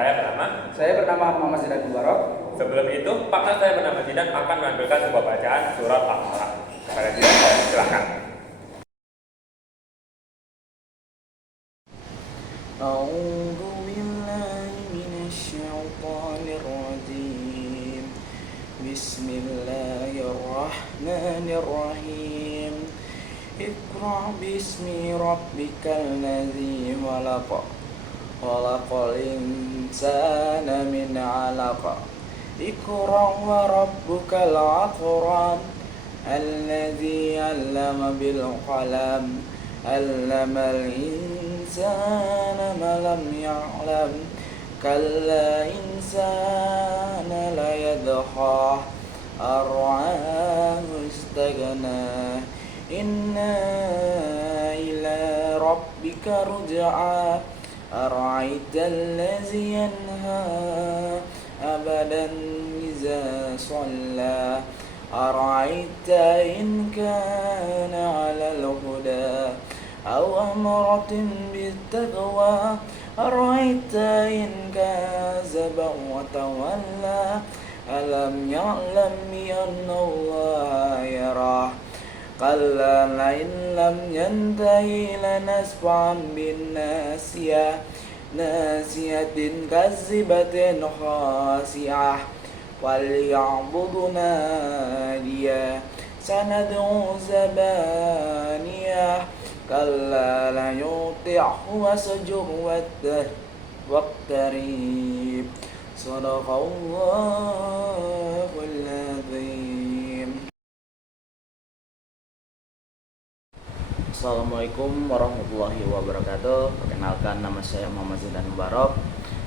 saya bernama. Saya bernama Muhammad Zidan Mubarok. Sebelum itu, partner saya bernama Zidan akan menampilkan sebuah bacaan surat Al-Falaq. Kepada Zidan, silakan. أعوذ بالله من الشيطان الرجيم بسم الله الرحمن الرحيم اقرأ باسم ربك الذي خلق خلق الإنسان من علق اقرأ وربك الأكرم الذي علم بالقلم علم الإنسان ما لم يعلم كلا إنسان ليطغى أن رآه استغنى إن إلى ربك رجعا أرأيت الذي ينهى أبدا إذا صلى أرأيت إن كان على الهدى أو أمرة بالتقوى أرأيت إن كذب وتولى ألم يعلم بأن الله يراه كلا لئن لم ينتهي لنسفعا بالناسية ناسية كذبة خاسعة فليعبد ناديا سندعو زبانية كلا ليطعه وسجر واقترب صدق الله العظيم. Assalamualaikum warahmatullahi wabarakatuh. Perkenalkan, nama saya Muhammad Zidan Mubarok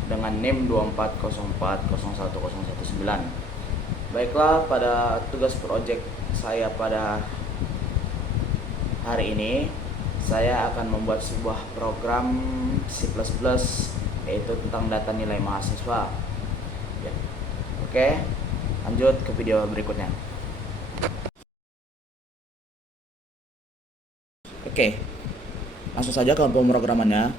dengan NIM 2404010119. Baiklah, pada tugas proyek saya pada hari ini, saya akan membuat sebuah program C++ yaitu tentang data nilai mahasiswa. Ya. Oke, lanjut ke video berikutnya. Oke, langsung saja ke pemrogramannya.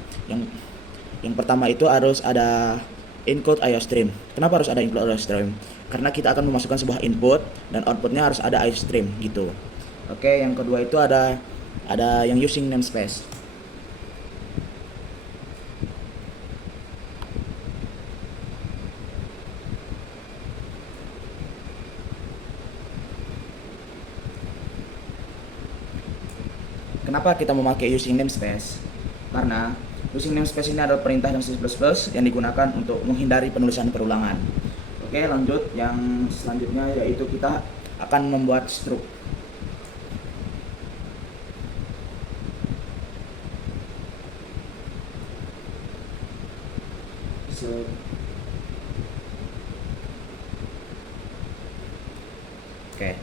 Yang pertama itu harus ada include IOStream. Kenapa harus ada include IOStream? Karena kita akan memasukkan sebuah input dan outputnya harus ada IOStream gitu. Oke, yang kedua itu ada yang using namespace. Kenapa kita memakai using namespace? Karena using namespace ini adalah perintah dalam C++ yang digunakan untuk menghindari penulisan perulangan. Oke, lanjut. Yang selanjutnya yaitu kita akan membuat struct. Oke.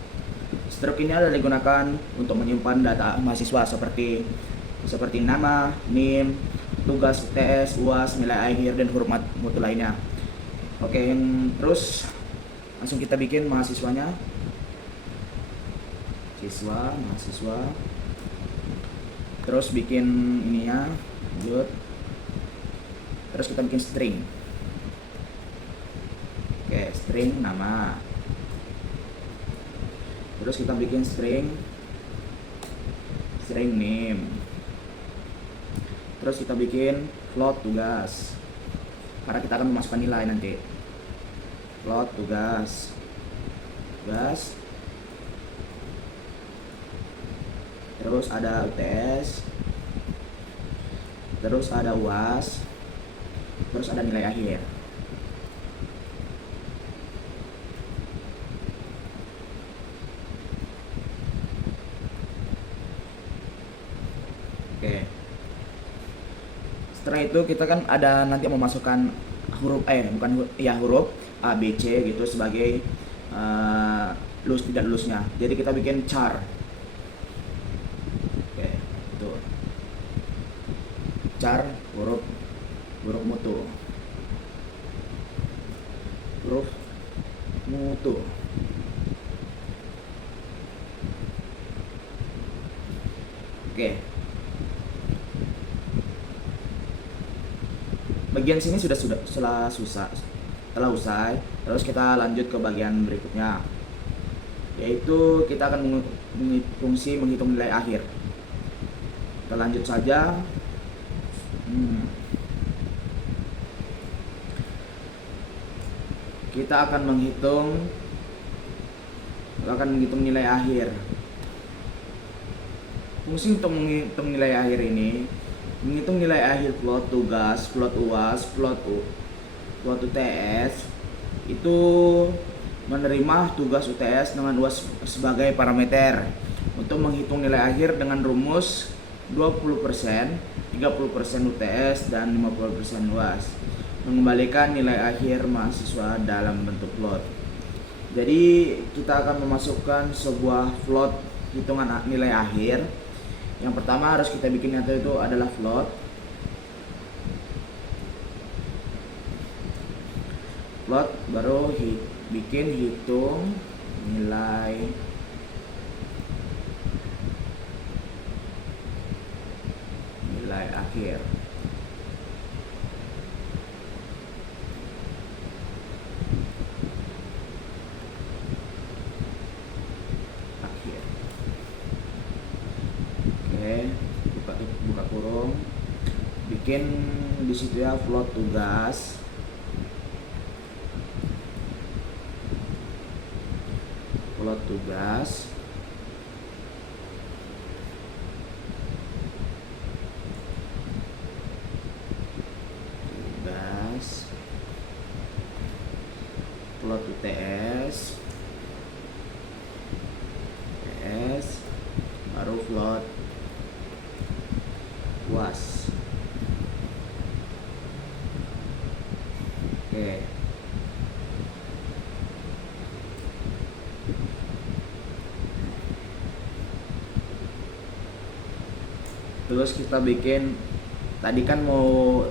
Struct ini adalah digunakan untuk menyimpan data mahasiswa seperti nama, NIM, tugas UTS, UAS, nilai akhir, dan huruf mutu lainnya. Oke, terus langsung kita bikin mahasiswanya. Mahasiswa. Terus bikin ininya, lanjut. Terus kita bikin string. Oke, string nama. Terus kita bikin string name. Terus kita bikin float tugas, karena kita akan memasukkan nilai nanti. Float tugas. Terus ada UTS. Terus ada UAS. Terus ada nilai akhir. Oke. Setelah itu kita kan ada nanti memasukkan huruf huruf A, B, C gitu sebagai lulus tidak lulusnya. Jadi kita bikin char. Oke, itu. Char huruf mutu. Oke. bagian sini setelah usai. Terus kita lanjut ke bagian berikutnya, yaitu kita akan menghitung nilai akhir. Kita lanjut saja. Kita akan menghitung nilai akhir. Fungsi untuk menghitung nilai akhir ini, menghitung nilai akhir plot tugas, plot UAS, plot UTS itu menerima tugas UTS dengan UAS sebagai parameter untuk menghitung nilai akhir dengan rumus 20%, 30% UTS, dan 50% UAS, mengembalikan nilai akhir mahasiswa dalam bentuk plot. Jadi kita akan memasukkan sebuah plot hitungan nilai akhir. Yang pertama harus kita bikin itu adalah plot. Baru bikin hitung nilai akhir. Buka kurung, bikin di situ ya plot tugas, plot UTS, baru plot UAS. Oke. Terus kita bikin, tadi kan mau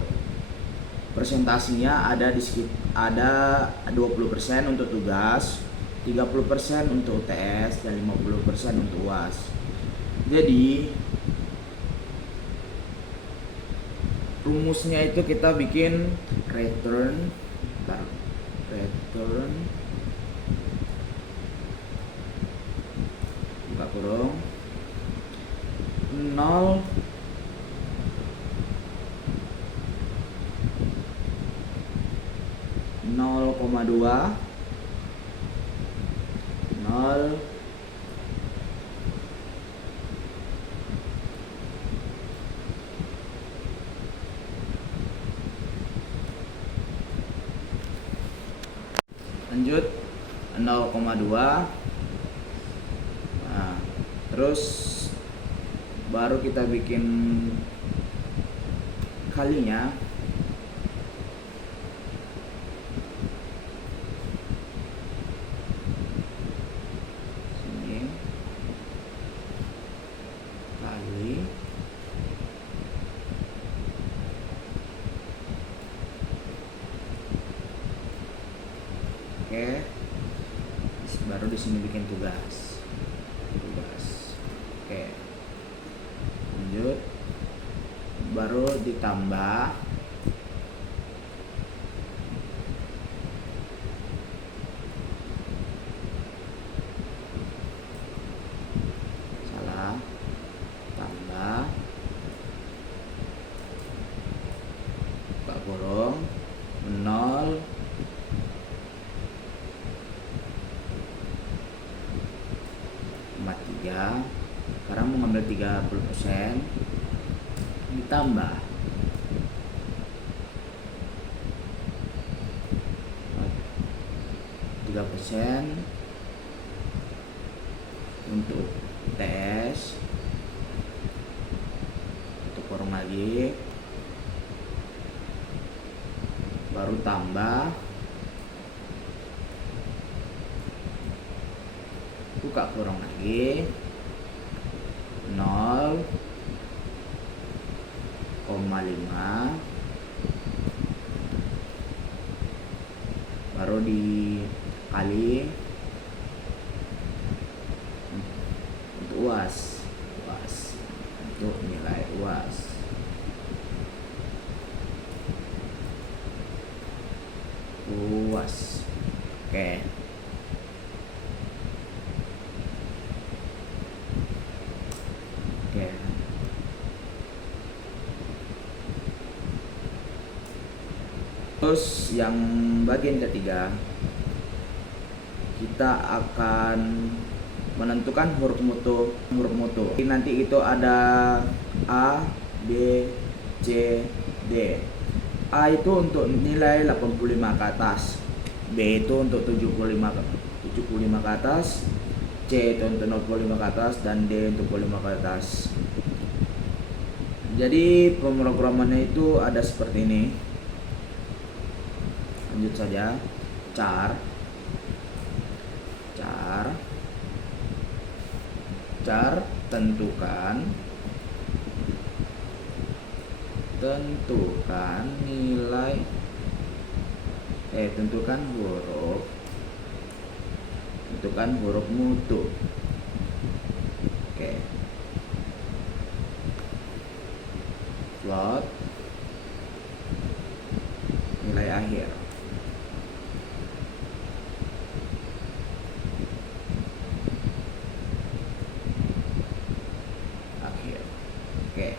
presentasinya ada 20% untuk tugas, 30% untuk UTS, dan 50% untuk UAS. Jadi rumusnya itu kita bikin return buka kurung 0 0,2 0 lanjut 0,2. Nah, terus baru kita bikin kalinya. Sini kali oke, baru di sini bikin tugas. Oke, lanjut, baru ditambah tambah buka kurung 0 3. Sekarang mau ngambil 30%, ditambah 3% untuk tes, untuk kurung lagi, baru tambah buka kurung lagi 0,5, baru dikali untuk UAS untuk nilai UAS. luas. Oke. Oke. Terus yang bagian ketiga, kita akan menentukan huruf mutu. Nanti itu ada A, B, C, D. A itu untuk nilai 85 ke atas, B itu untuk 75 ke atas, C itu untuk 05 ke atas, dan D untuk 25 ke atas. Jadi pemrogramannya itu ada seperti ini. Lanjut saja. Char tentukan nilai tentukan huruf mutu. Oke. Float nilai akhir. Oke.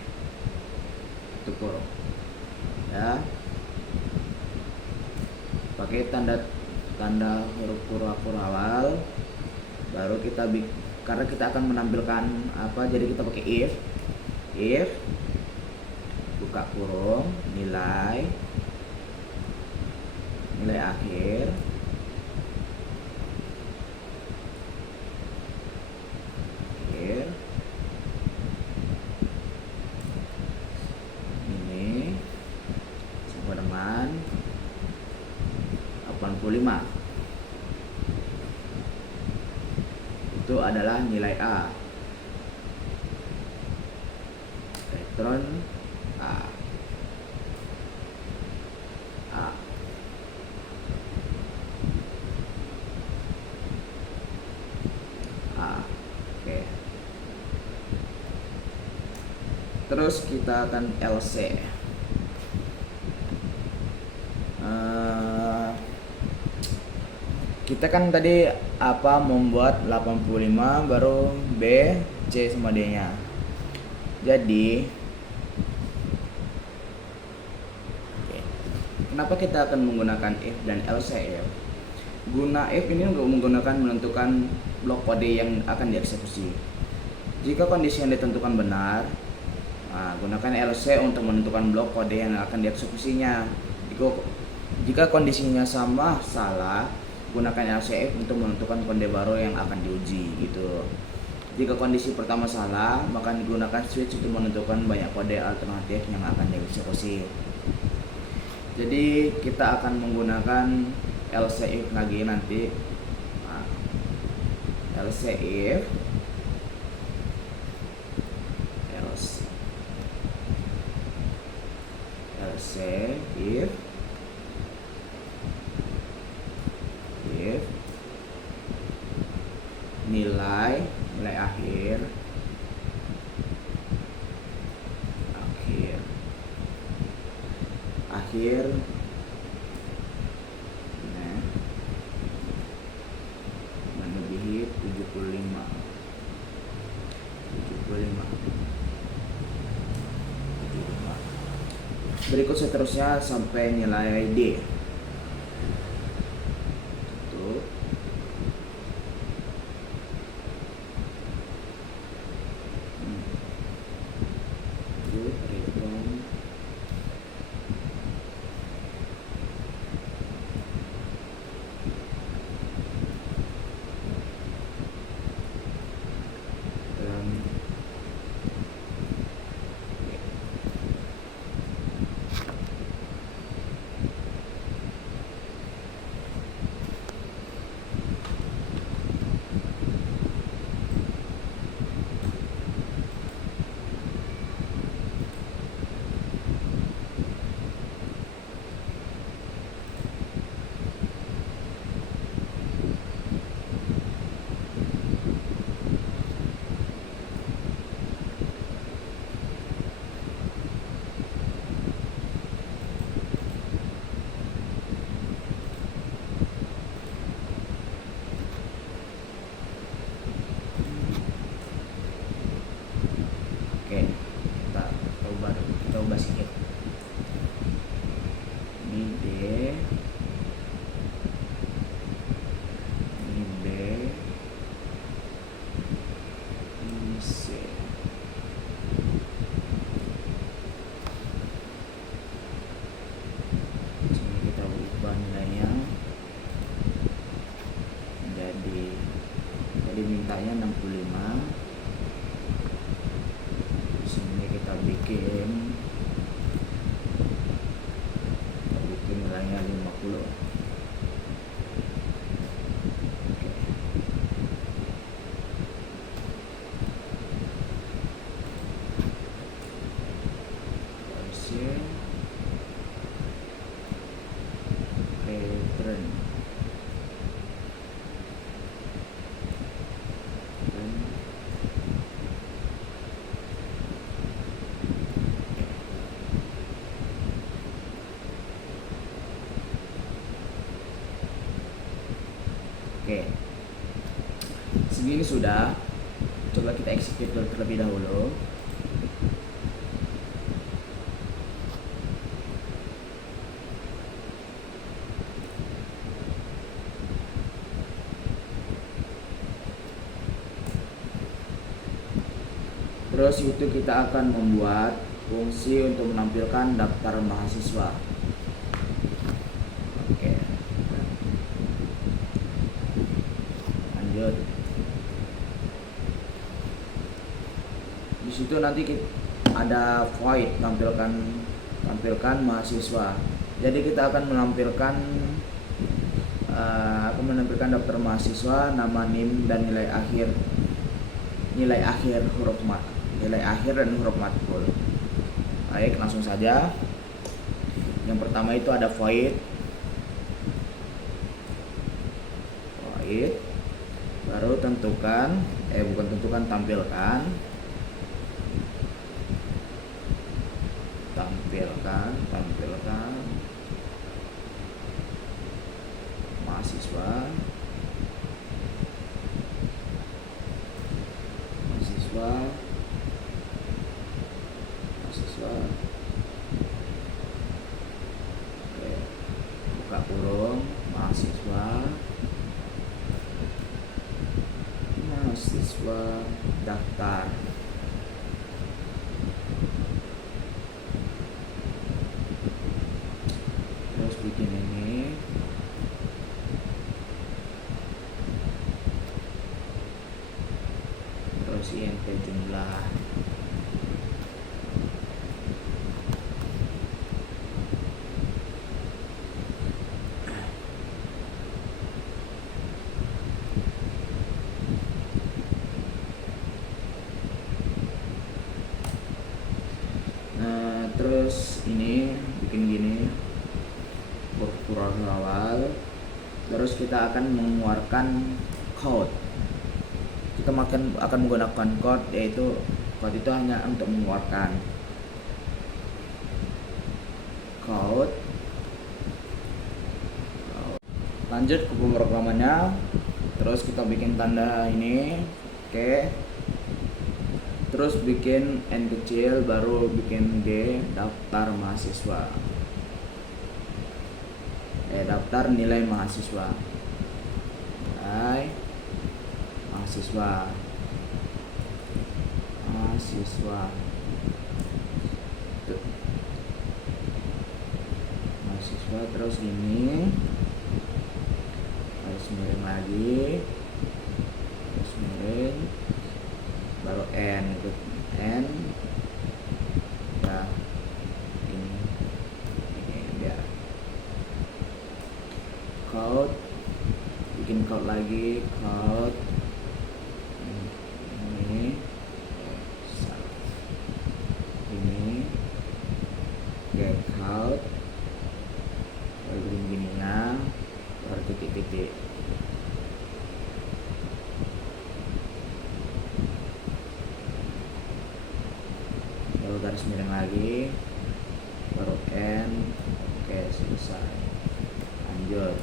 Tutup kurung. Ya. Pakai tanda huruf awal, baru kita karena kita akan menampilkan apa, jadi kita pakai if buka kurung nilai akhir ini sama dengan 85. Itu adalah nilai A. Elektron A. Oke. Terus kita akan LC. Kita kan tadi membuat 85 baru B, C sama D nya. Jadi kenapa kita akan menggunakan if dan LCF? Guna if ini untuk menentukan blok kode yang akan dieksekusi. Jika kondisi yang ditentukan benar, gunakan LC untuk menentukan blok kode yang akan dieksekusinya. Jika kondisinya salah, gunakan LCF untuk menentukan kode baru yang akan diuji gitu. Jika kondisi pertama salah, maka digunakan switch untuk menentukan banyak kode alternatif yang akan dieksekusi. Jadi kita akan menggunakan LCF lagi nanti. LCF if nilai akhir melebihi 75. Berikut seterusnya sampai nilai D. Tutup. Return. Oke, kita ubah sedikit. Ini D, ini B, ini C. Sini kita ubah nilainya jadi mintanya 65. Di sini kita bikin nilainya 50. Oke. Closing. Return. Oke, segini sudah. Coba kita execute terlebih dahulu. Terus itu kita akan membuat fungsi untuk menampilkan daftar mahasiswa. Oke, lanjut. Di situ nanti ada void tampilkan mahasiswa. Jadi kita akan menampilkan daftar mahasiswa, nama, NIM, dan nilai akhir dan huruf matkul. Baik, langsung saja. Yang pertama itu ada void, baru tampilkan mahasiswa. Oke, buka kurung, mahasiswa daftar. Terus bikin ini. Terus int jumlah. Terus ini bikin gini kurang awal. Terus kita akan mengeluarkan code. Kita akan menggunakan code, yaitu code itu hanya untuk mengeluarkan code. Lanjut ke pemrogramannya. Terus kita bikin tanda ini. Oke. Terus bikin N kecil, baru bikin D, daftar mahasiswa. Daftar nilai mahasiswa. Mahasiswa. Terus ini harus miring lagi. Terus miring. Baru N ya, ini biar code, bikin code lagi, ini get code, baru begininya, baru titik-titik. Garis miring lagi, baru N. Oke, selesai. Lanjut.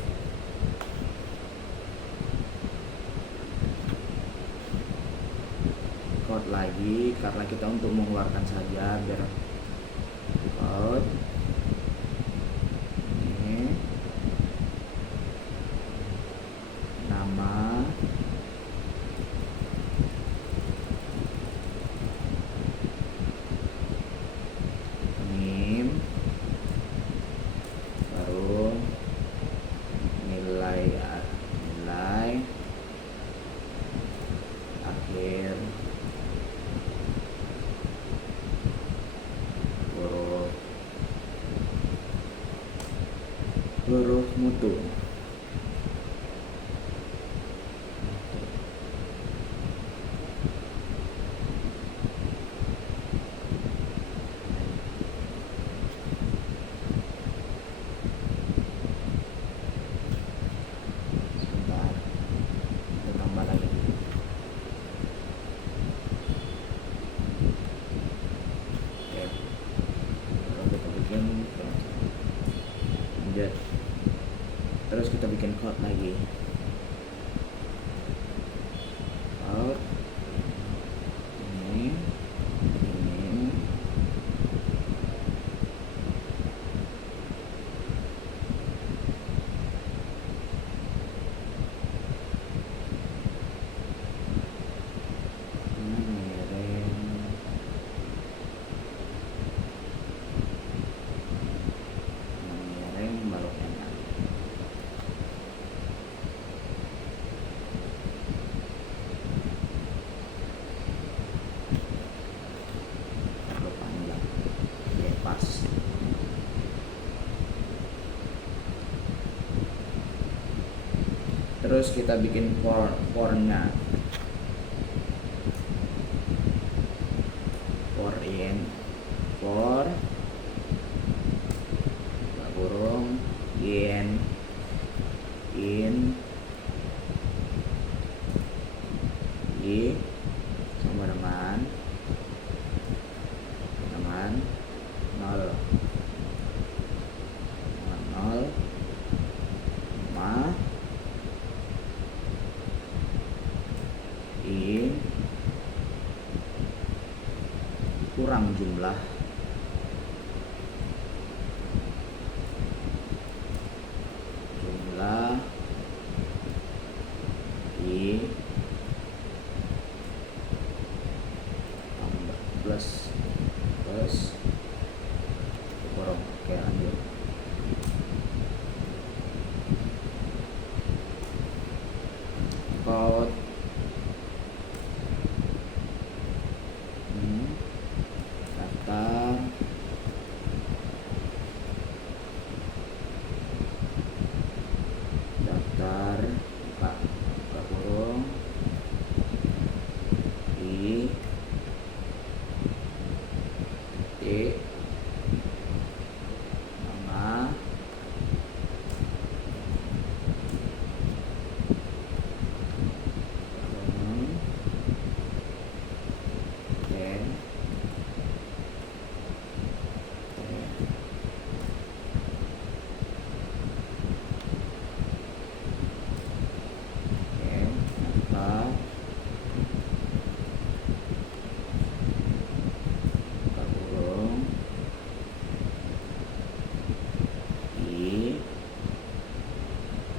Code lagi. lagi karena kita untuk mengeluarkan saja biar out. Ini nama, name, baru nilai akhir, huruf mutu. Sebentar, kita tambah lagi. Oke, kalau kita bikin lanjut, terus kita bikin code lagi. Code ini mengirim baru enak. Terlalu panjang. Oke, pas. Terus kita bikin for-nya. For burung in i sama dengan 0 ma in kurang jumlah i tambah plus kurang. Oke, lanjut. Code daftar buka kurung i nama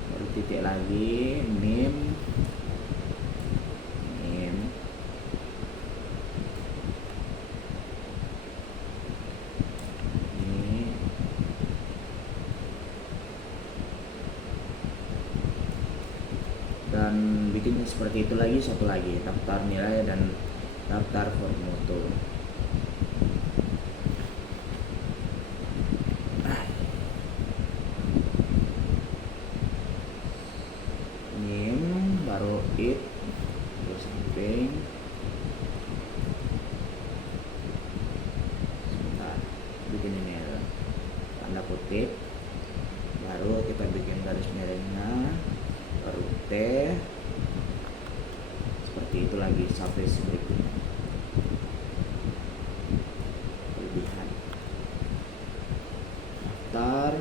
baru titik lagi name ini dan bikin seperti itu lagi. Satu lagi daftar nilai dan daftar foto. Baru it terus samping. Sebentar, bikin ini ya, tanda kutip, baru kita bikin garis miringnya, baru T, seperti itu lagi sampai berikutnya. Kelebihan daftar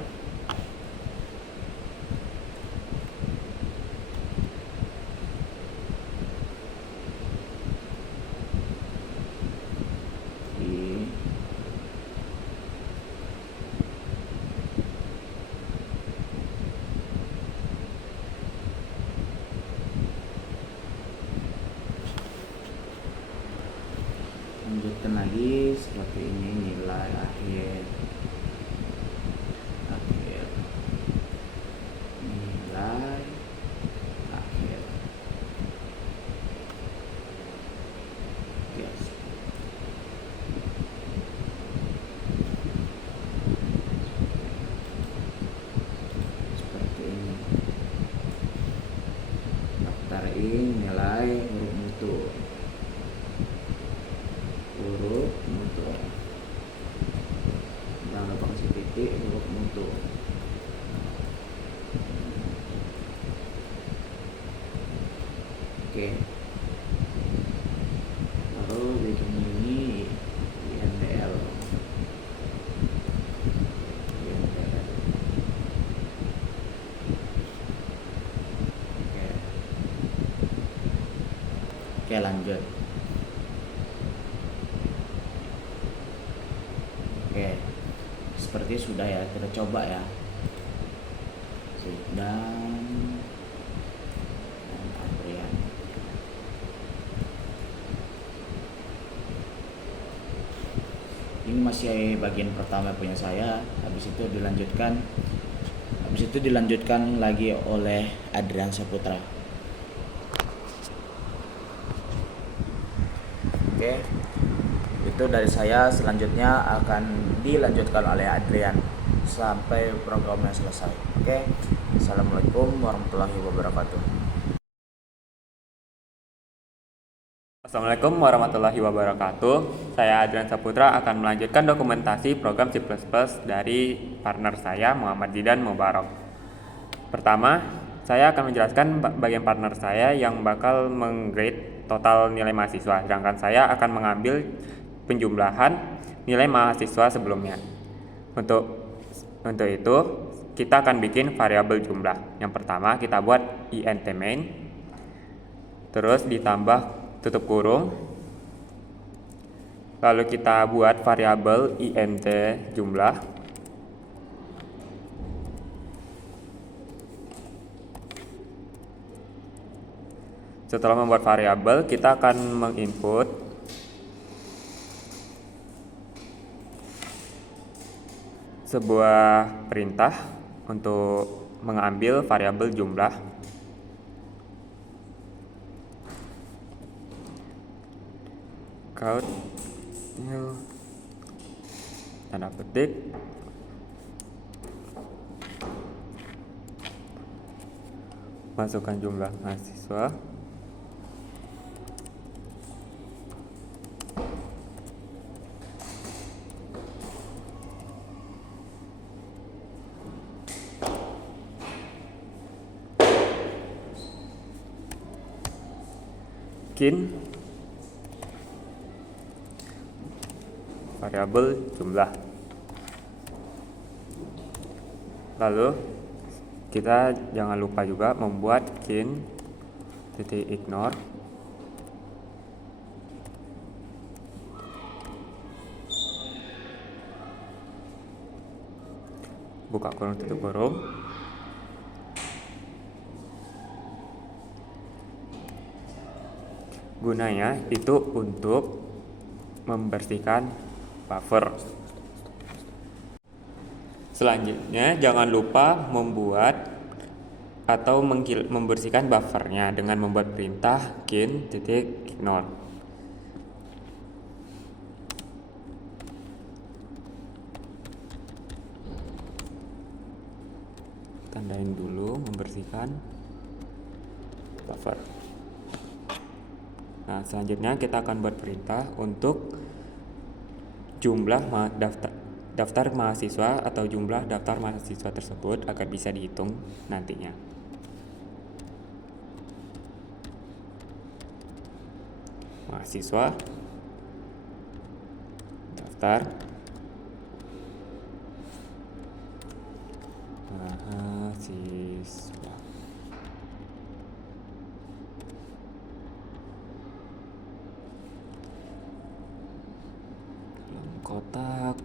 mutu. Jangan lupa kasih titik huruf mutu. Oke. Baru bikin ini INDL. Oke, lanjut. Oke, seperti sudah ya, kita coba ya. Dan Adrian. Ini masih bagian pertama punya saya. Habis itu dilanjutkan lagi oleh Adrian Saputra. Oke, itu dari saya. Selanjutnya akan dilanjutkan oleh Adrian sampai programnya selesai. Oke, assalamualaikum warahmatullahi wabarakatuh. Assalamualaikum warahmatullahi wabarakatuh. Saya Adrian Saputra akan melanjutkan dokumentasi program C++ dari partner saya Muhammad Zidan Mubarak. Pertama, saya akan menjelaskan bagian partner saya yang bakal menggrade total nilai mahasiswa, sedangkan saya akan mengambil penjumlahan nilai mahasiswa sebelumnya. Untuk itu, kita akan bikin variabel jumlah. Yang pertama, kita buat int main, terus ditambah tutup kurung, lalu kita buat variabel int jumlah. Setelah membuat variabel, kita akan menginput sebuah perintah untuk mengambil variabel jumlah. Count new tanda petik masukkan jumlah mahasiswa, variabel jumlah. Lalu kita jangan lupa juga membuat ignore buka kurung tutup kurung. Gunanya itu untuk membersihkan buffer. Selanjutnya, jangan lupa membuat atau membersihkan buffernya dengan membuat perintah ignore. Tandain dulu membersihkan buffer. Nah, selanjutnya kita akan buat perintah untuk jumlah daftar mahasiswa atau jumlah daftar mahasiswa tersebut agar bisa dihitung nantinya. Mahasiswa daftar mahasiswa. Kotak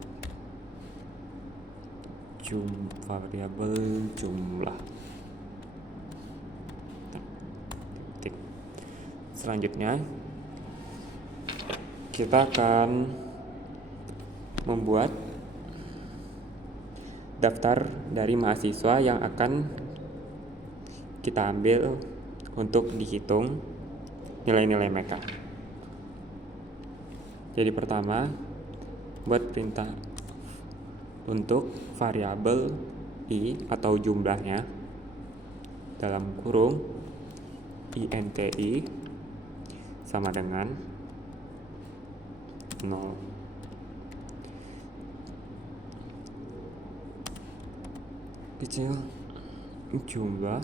variabel jumlah. Selanjutnya kita akan membuat daftar dari mahasiswa yang akan kita ambil untuk dihitung nilai-nilai mereka. Jadi pertama, buat perintah untuk variabel i atau jumlahnya dalam kurung inti sama dengan 0. Kecil jumlah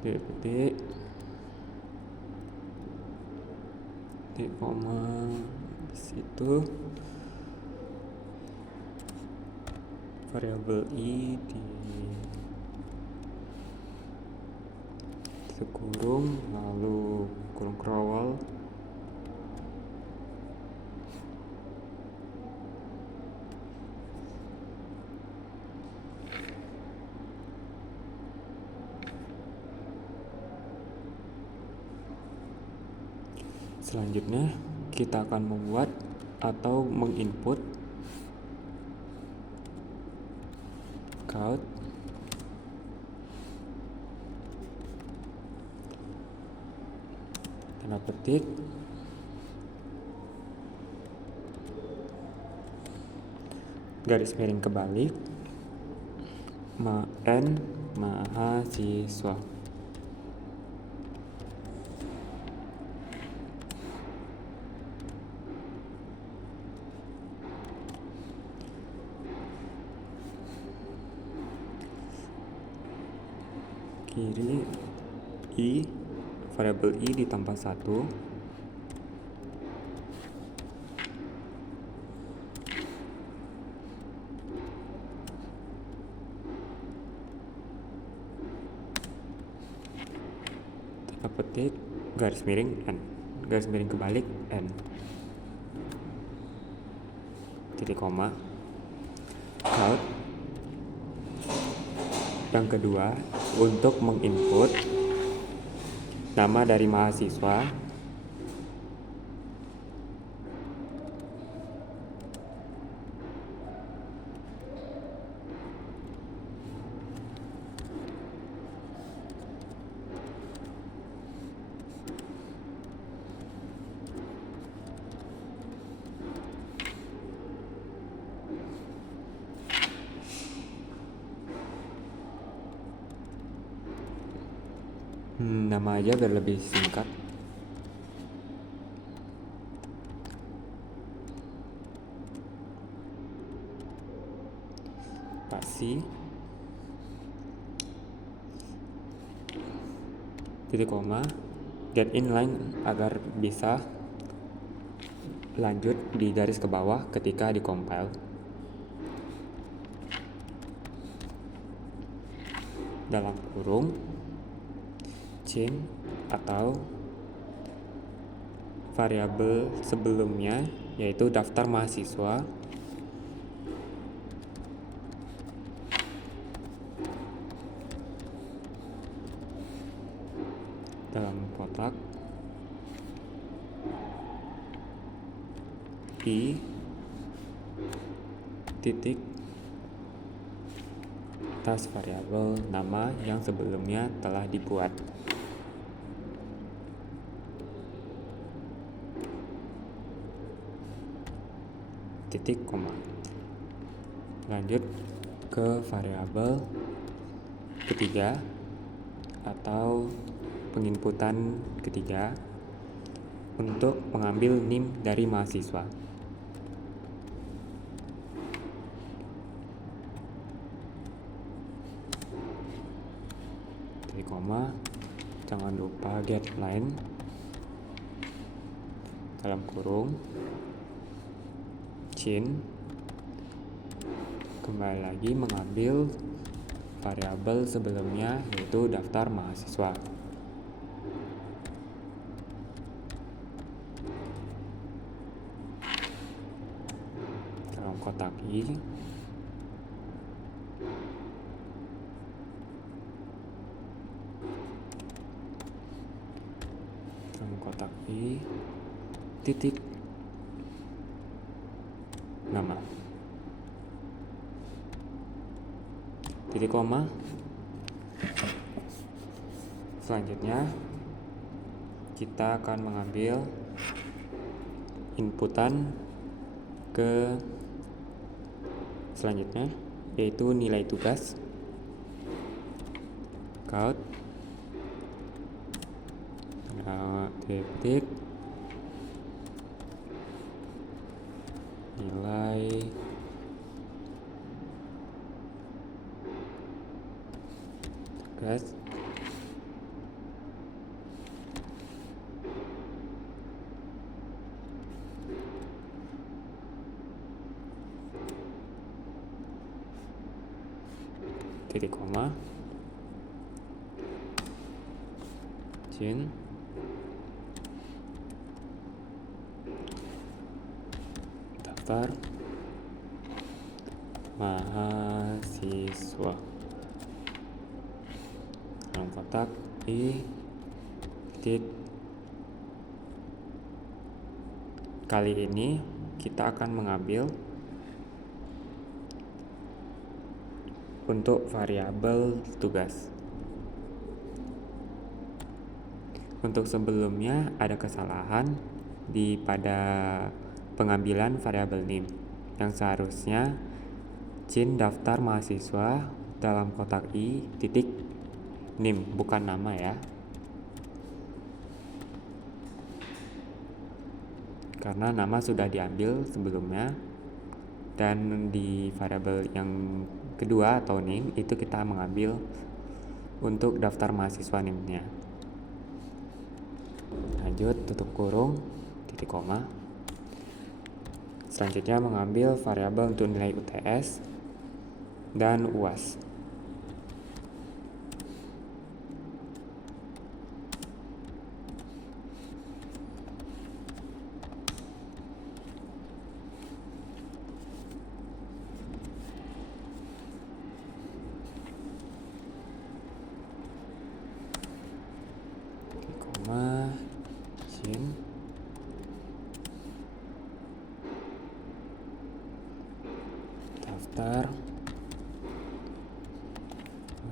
titik koma di situ variabel i di kurung, lalu kurung kerawal selanjutnya kita akan membuat atau menginput count tanda petik garis miring kebalik n mahasiswa. Kiri i variabel i ditambah 1 tanda petik garis miring n, garis miring kebalik n, titik koma count. Yang kedua, untuk menginput nama dari mahasiswa nama aja biar lebih singkat. Spasi titik koma get inline agar bisa lanjut di garis ke bawah ketika dikompil. Dalam kurung chain atau variabel sebelumnya yaitu daftar mahasiswa dalam kotak i titik atas variabel nama yang sebelumnya telah dibuat. Titik koma. Lanjut ke variabel ketiga atau penginputan ketiga untuk mengambil NIM dari mahasiswa. Titik koma, jangan lupa get line dalam kurung chain, kembali lagi mengambil variabel sebelumnya yaitu daftar mahasiswa. Dalam kotak i titik nama titik koma. Selanjutnya kita akan mengambil inputan ke selanjutnya yaitu nilai tugas count titik nilai tugas titik koma Jin daftar mahasiswa dalam kotak I titik. Kali ini kita akan mengambil untuk variabel tugas. Untuk sebelumnya ada kesalahan pada pengambilan variabel NIM yang seharusnya Jin daftar mahasiswa dalam kotak I titik NIM, bukan nama ya. Karena nama sudah diambil sebelumnya, dan di variabel yang kedua atau NIM itu kita mengambil untuk daftar mahasiswa NIM-nya. Lanjut, tutup kurung, titik koma. Selanjutnya mengambil variabel untuk nilai UTS dan UAS. Jin daftar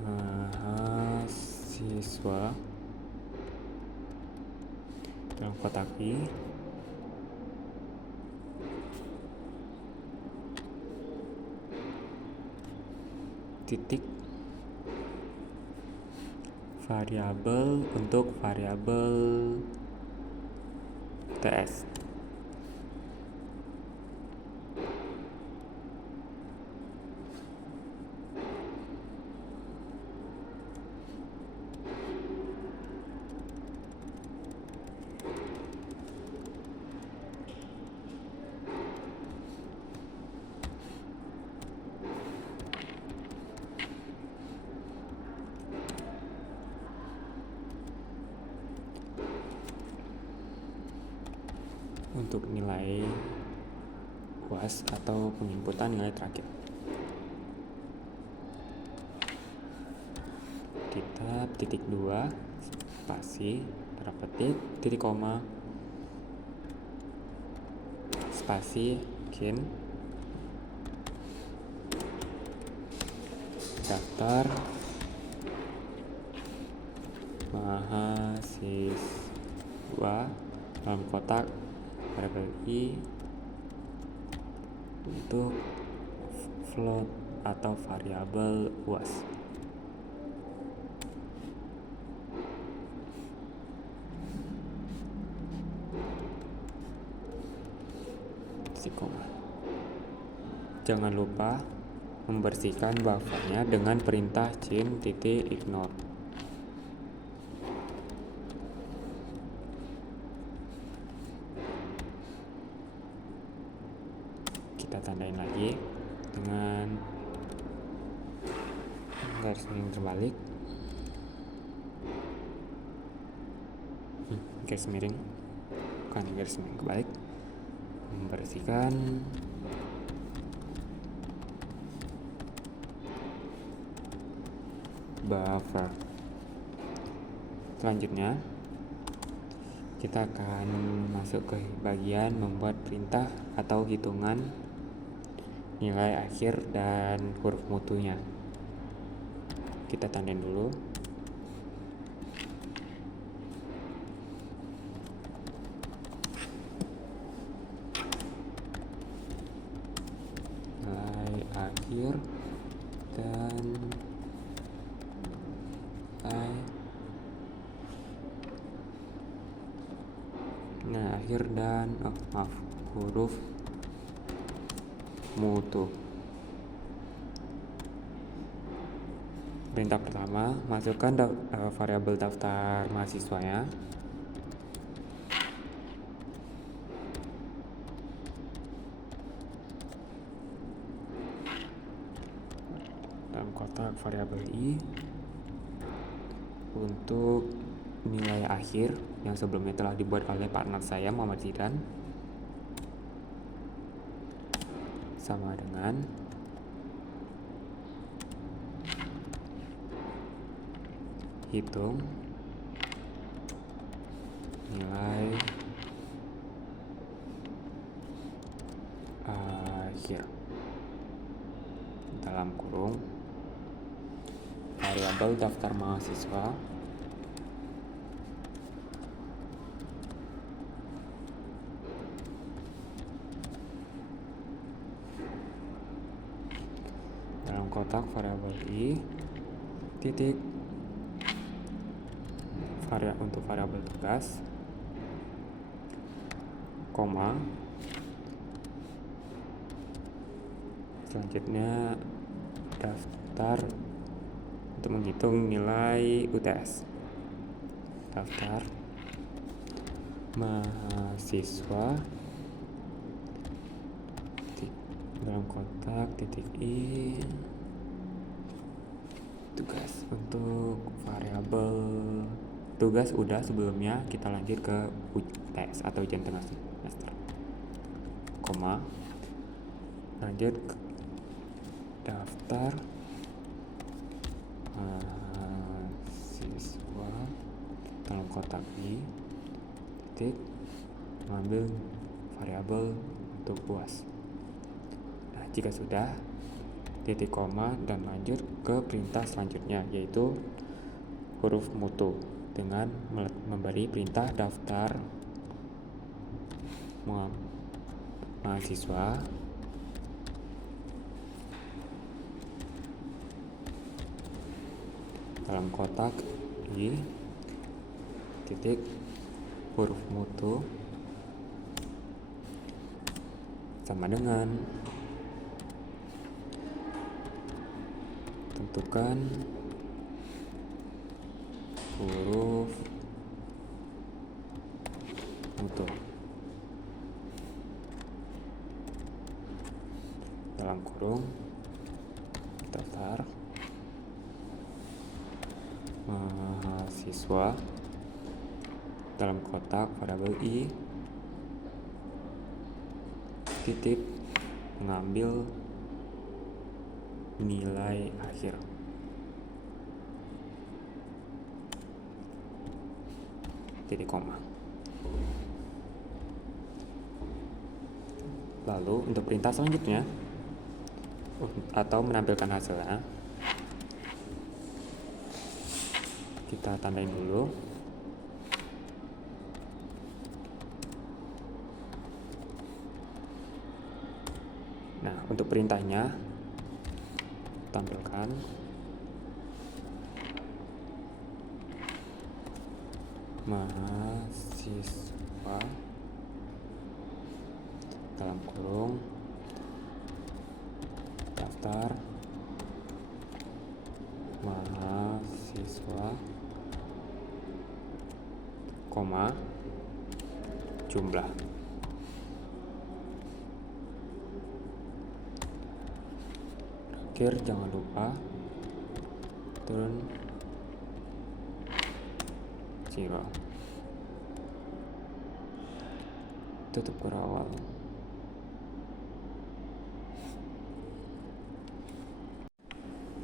mahasiswa dalam kotak I titik variabel untuk variabel TS. Untuk nilai UAS atau penginputan nilai terakhir, kita titik 2 spasi tanda petik titik koma spasi Jin daftar mahasiswa dalam kotak variabel I untuk float atau variabel UAS. Jangan lupa membersihkan buffernya dengan perintah Jin ignore. Kita tandain lagi dengan garis miring terbalik. Garis miring, bukan garis miring kebalik. Membersihkan buffer. Selanjutnya kita akan masuk ke bagian membuat perintah atau hitungan nilai akhir dan huruf mutunya. Kita tandain dulu. Nilai akhir dan nilai akhir dan huruf mutu. Perintah pertama, masukkan variabel daftar mahasiswanya. Dalam kotak variabel i untuk nilai akhir yang sebelumnya telah dibuat oleh partner saya Muhammad Zidan sama dengan hitung nilai akhir dalam kurung variabel daftar mahasiswa dalam kotak variabel i titik untuk variabel tugas, koma, selanjutnya daftar untuk menghitung nilai UTS, daftar mahasiswa dalam kotak titik i tugas. Untuk variabel tugas udah sebelumnya, kita lanjut ke UTS atau ujian tengah semester, koma, lanjut ke daftar mahasiswa dalam kotak i titik mengambil variabel untuk UAS. Nah, jika sudah, titik koma dan lanjut ke perintah selanjutnya, yaitu huruf mutu dengan memberi perintah daftar mahasiswa dalam kotak i titik huruf mutu sama dengan tentukan huruf mutu dalam kurung daftar mahasiswa dalam kotak variabel i titik mengambil nilai akhir. Titik koma. Lalu untuk perintah selanjutnya atau menampilkan hasilnya, kita tandain dulu. Nah, untuk perintahnya tampilkan mahasiswa dalam kurung daftar mahasiswa, koma, jumlah. Terakhir, jangan lupa turun 0, tutup kurawal.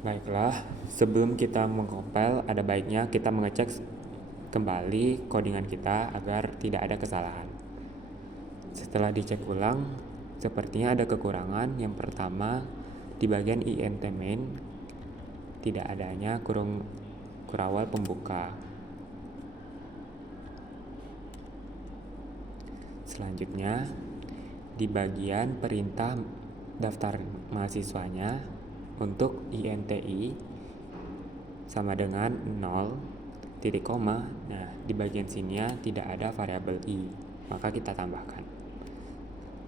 Baiklah, sebelum kita mengcompile, ada baiknya kita mengecek kembali codingan kita agar tidak ada kesalahan. Setelah dicek ulang, sepertinya ada kekurangan. Yang pertama, di bagian int main tidak adanya kurawal pembuka. Selanjutnya, di bagian perintah daftar mahasiswanya untuk inti sama dengan 0, titik koma. Nah, di bagian sininya tidak ada variabel i. maka kita tambahkan.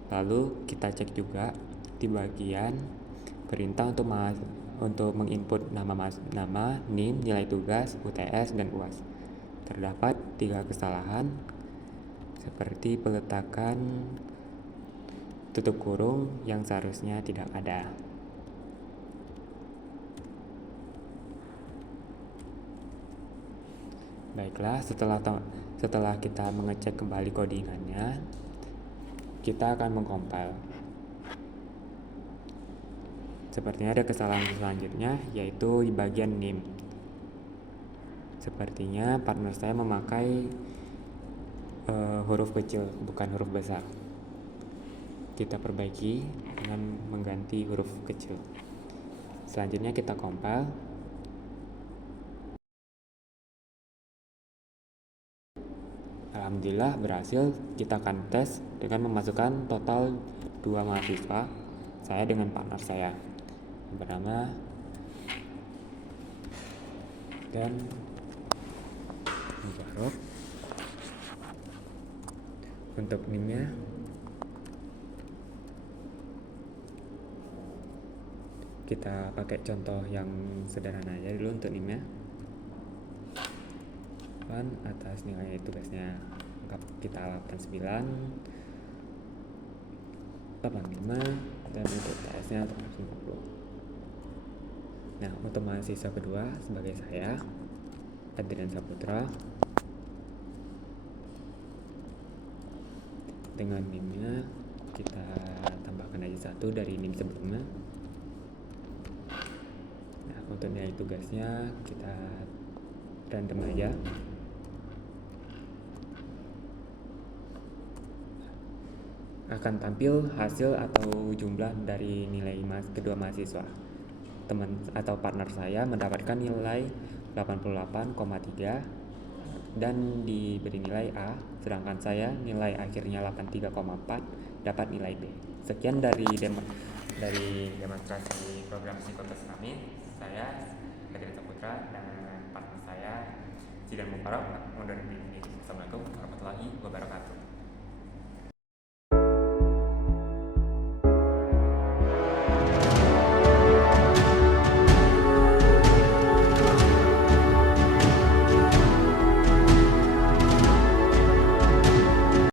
Lalu kita cek juga di bagian perintah untuk menginput nama, NIM, nilai tugas, UTS, dan UAS. Terdapat 3 kesalahan seperti peletakan tutup kurung yang seharusnya tidak ada. Baiklah, setelah kita mengecek kembali codingannya, kita akan mengcompile. Sepertinya ada kesalahan selanjutnya, yaitu di bagian NIM. Sepertinya partner saya memakai huruf kecil, bukan huruf besar. Kita perbaiki dengan mengganti huruf kecil. Selanjutnya kita compile. Alhamdulillah berhasil. Kita akan tes dengan memasukkan total 2 mahasiswa, saya dengan partner saya bernama dan Mubarok. Untuk NIM-nya kita pakai contoh yang sederhana aja dulu untuk NIM-nya. Atas nilai tugasnya kita 89, 85, dan untuk TS-nya 50. Nah, untuk mahasiswa kedua sebagai saya, Adrian Saputra, dengan NIM-nya kita tambahkan aja 1 dari NIM sebelumnya. Nah, untuk nilai tugasnya kita random aja. Akan tampil hasil atau jumlah dari nilai kedua mahasiswa. Teman atau partner saya mendapatkan nilai 88,3 dan diberi nilai A, sedangkan saya nilai akhirnya 83,4 dapat nilai B. Sekian dari demonstrasi program psikotes kami. Saya Adrian Saputra dan partner saya Zidan Mubarok undur diri. Assalamualaikum warahmatullahi wabarakatuh.